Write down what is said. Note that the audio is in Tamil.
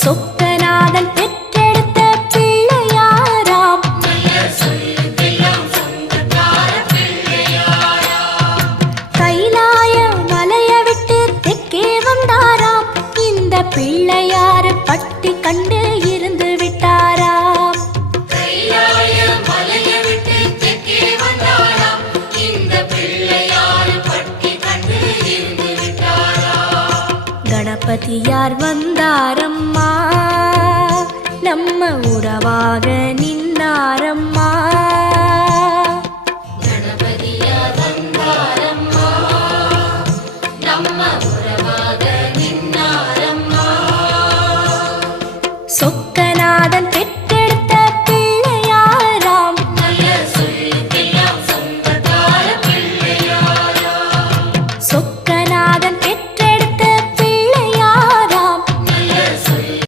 சொக்கநாதன் பெற்றெடுத்த பிள்ளையாராம். கைலாய மலைய விட்டு தெற்கே வந்தாராம். இந்த பிள்ளையார் பட்டி கண்டு இருந்து விட்டாராம். கணபதியார் வந்தாரம்மா, நம்ம உறவாக நின்னாரம்மா. கணபதியார் வந்தாரம்மா, நம்ம உறவாக நின்னாரம்மா. சொக்க